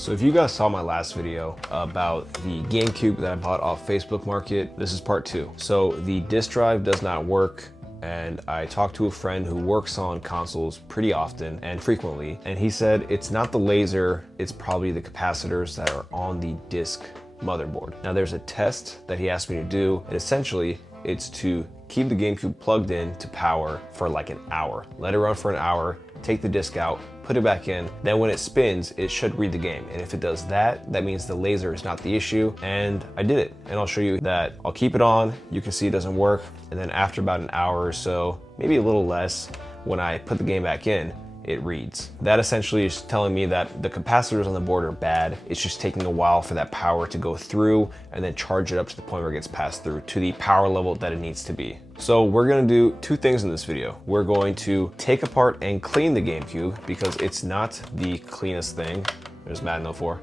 So if you guys saw my last video about the GameCube that I bought off Facebook Market, this is part 2. So the disk drive does not work, and I talked to a friend who works on consoles pretty often and frequently, and he said it's not the laser, it's probably the capacitors that are on the disk motherboard. Now there's a test that he asked me to do, and essentially it's to keep the GameCube plugged in to power for like an hour. Let it run for an hour, take the disc out, put it back in, then when it spins, it should read the game. And if it does that, that means the laser is not the issue, and I did it. And I'll show you that. I'll keep it on, you can see it doesn't work, and then after about an hour or so, maybe a little less, when I put the game back in, it reads. That essentially is telling me that the capacitors on the board are bad. It's just taking a while for that power to go through and then charge it up to the point where it gets passed through to the power level that it needs to be. So we're gonna do 2 things in this video. We're going to take apart and clean the GameCube because it's not the cleanest thing. There's Madden 04.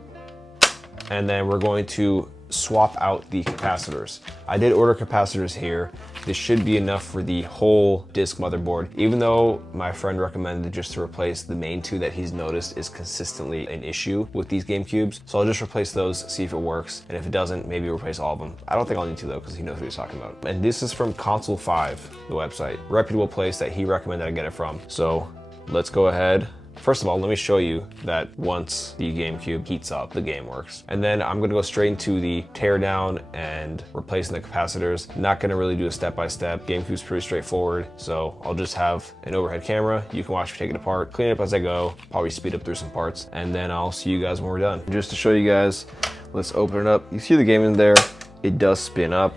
And then we're going to swap out the capacitors. I did order capacitors here. This should be enough for the whole disk motherboard, even though my friend recommended just to replace the main 2 that he's noticed is consistently an issue with these GameCubes. So I'll just replace those, see if it works. And if it doesn't, maybe replace all of them. I don't think I'll need to though, because he knows what he's talking about. And this is from Console 5, the website. Reputable place that he recommended I get it from. So let's go ahead. First of all, let me show you that once the GameCube heats up, the game works. And then I'm gonna go straight into the tear down and replacing the capacitors. Not gonna really do a step-by-step. GameCube's pretty straightforward, so I'll just have an overhead camera. You can watch me take it apart, clean it up as I go, probably speed up through some parts, and then I'll see you guys when we're done. Just to show you guys, let's open it up. You see the game in there, it does spin up,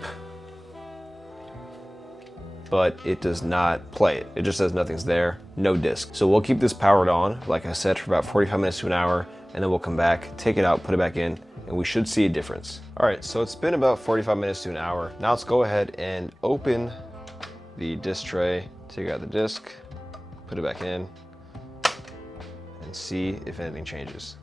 but it does not play it. It just says nothing's there, no disc. So we'll keep this powered on, like I said, for about 45 minutes to an hour, and then we'll come back, take it out, put it back in, and we should see a difference. All right, so it's been about 45 minutes to an hour. Now let's go ahead and open the disc tray, take out the disc, put it back in, and see if anything changes.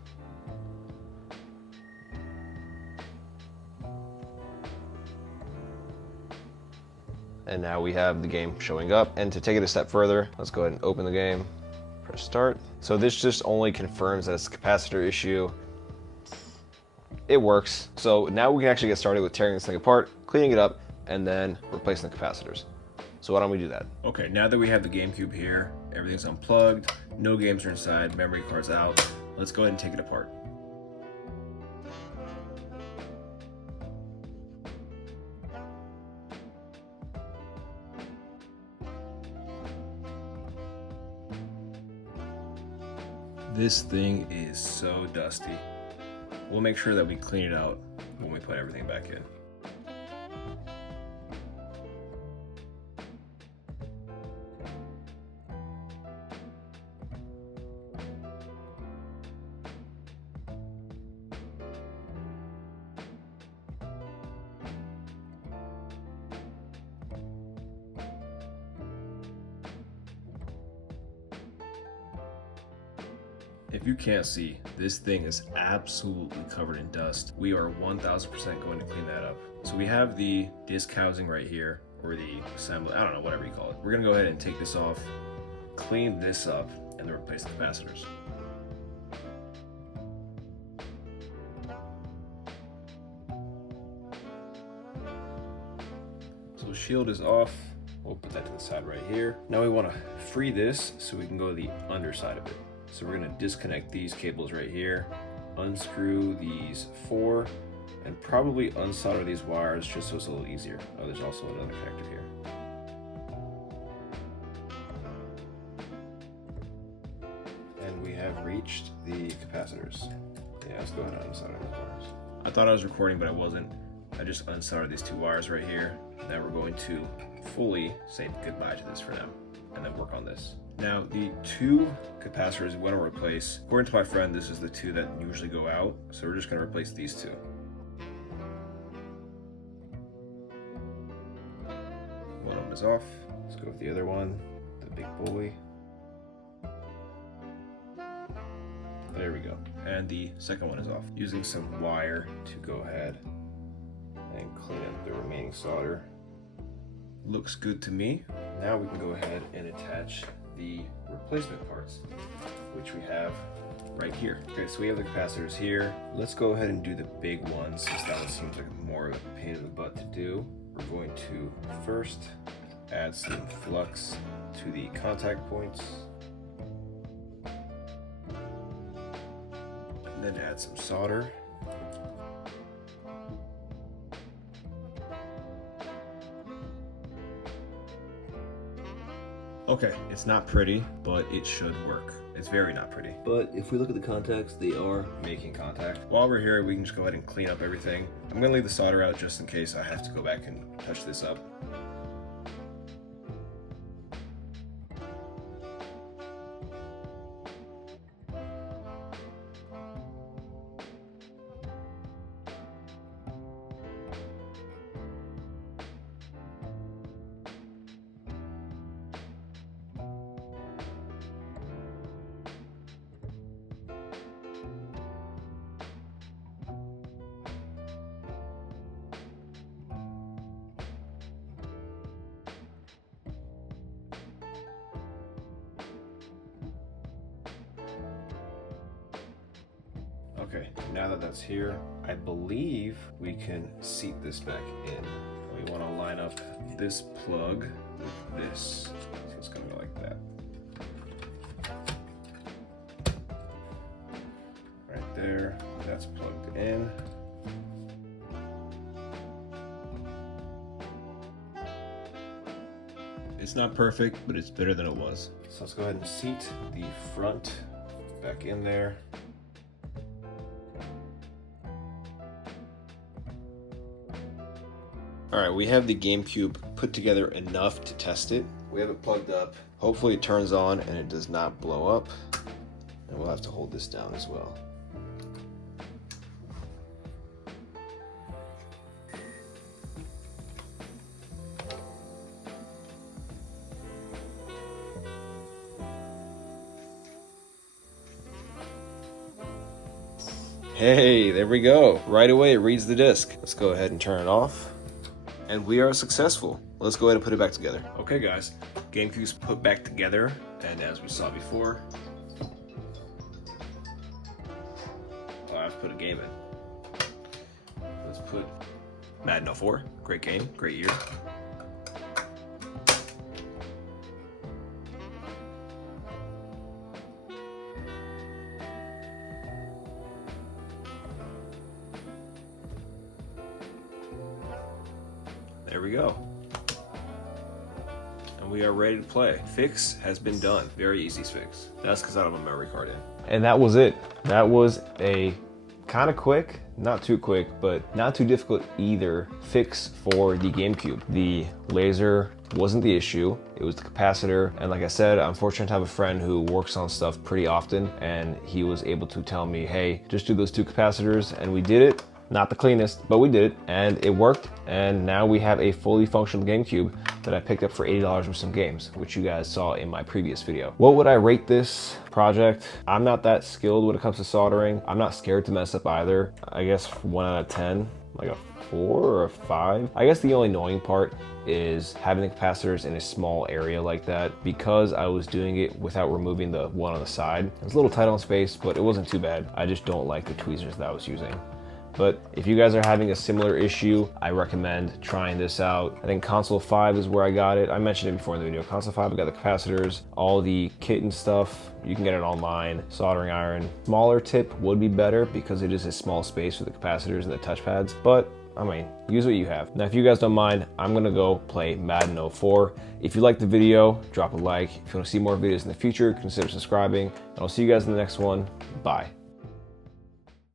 And now we have the game showing up. And to take it a step further, let's go ahead and open the game, press start. So this just only confirms that it's a capacitor issue. It works. So now we can actually get started with tearing this thing apart, cleaning it up, and then replacing the capacitors. So why don't we do that? Okay, now that we have the GameCube here, everything's unplugged, no games are inside, memory card's out, let's go ahead and take it apart. This thing is so dusty. We'll make sure that we clean it out when we put everything back in. If you can't see, this thing is absolutely covered in dust. We are 1000% going to clean that up. So we have the disc housing right here, or the assembly, I don't know, whatever you call it. We're gonna go ahead and take this off, clean this up, and then replace the capacitors. So shield is off. We'll put that to the side right here. Now we wanna free this so we can go to the underside of it. So we're gonna disconnect these cables right here, unscrew these 4, and probably unsolder these wires just so it's a little easier. Oh, there's also another connector here. And we have reached the capacitors. Yeah, let's go ahead and unsolder these wires. I thought I was recording, but I wasn't. I just unsoldered these 2 wires right here. Now we're going to fully say goodbye to this for now, and then work on this. Now, the 2 capacitors we want to replace, according to my friend, this is the 2 that usually go out, so we're just going to replace these 2. One of them is off. Let's go with the other one, the big bully. There we go. And the second one is off. Using some wire to go ahead and clean up the remaining solder. Looks good to me. Now we can go ahead and attach the replacement parts, which we have right here. Okay, so we have the capacitors here. Let's go ahead and do the big ones, since that one seems like more of a pain in the butt to do. We're going to first add some flux to the contact points, and then add some solder. Okay, it's not pretty, but it should work. It's very not pretty. But if we look at the contacts, they are making contact. While we're here, we can just go ahead and clean up everything. I'm gonna leave the solder out just in case I have to go back and touch this up. Okay, now that that's here, I believe we can seat this back in. We want to line up this plug with this. So it's going to go like that. Right there, that's plugged in. It's not perfect, but it's better than it was. So let's go ahead and seat the front back in there. All right, we have the GameCube put together enough to test it. We have it plugged up. Hopefully it turns on and it does not blow up. And we'll have to hold this down as well. Hey, there we go. Right away it reads the disc. Let's go ahead and turn it off. And we are successful. Let's go ahead and put it back together. Okay guys, GameCube's put back together, and as we saw before, I have to put a game in. Let's put Madden 04, great game, great year. There we go. And we are ready to play. Fix has been done. Very easy fix. That's because I don't have a memory card in. And that was it. That was a kind of quick, not too quick, but not too difficult either fix for the GameCube. The laser wasn't the issue, it was the capacitor. And like I said, I'm fortunate to have a friend who works on stuff pretty often, and he was able to tell me, hey, just do those two capacitors, and we did it. Not the cleanest, but we did it, and it worked, and now we have a fully functional GameCube that I picked up for $80 with some games, which you guys saw in my previous video. What would I rate this project? I'm not that skilled when it comes to soldering. I'm not scared to mess up either. I guess 1 out of 10, like a 4 or a 5. I guess the only annoying part is having the capacitors in a small area like that, because I was doing it without removing the one on the side. It was a little tight on space, but it wasn't too bad. I just don't like the tweezers that I was using. But if you guys are having a similar issue, I recommend trying this out. I think console 5 is where I got it. I mentioned it before in the video. Console 5, I got the capacitors, all the kit and stuff. You can get it online, soldering iron. Smaller tip would be better because it is a small space for the capacitors and the touchpads, but I mean, use what you have. Now, if you guys don't mind, I'm gonna go play Madden 04. If you liked the video, drop a like. If you wanna see more videos in the future, consider subscribing, and I'll see you guys in the next one. Bye.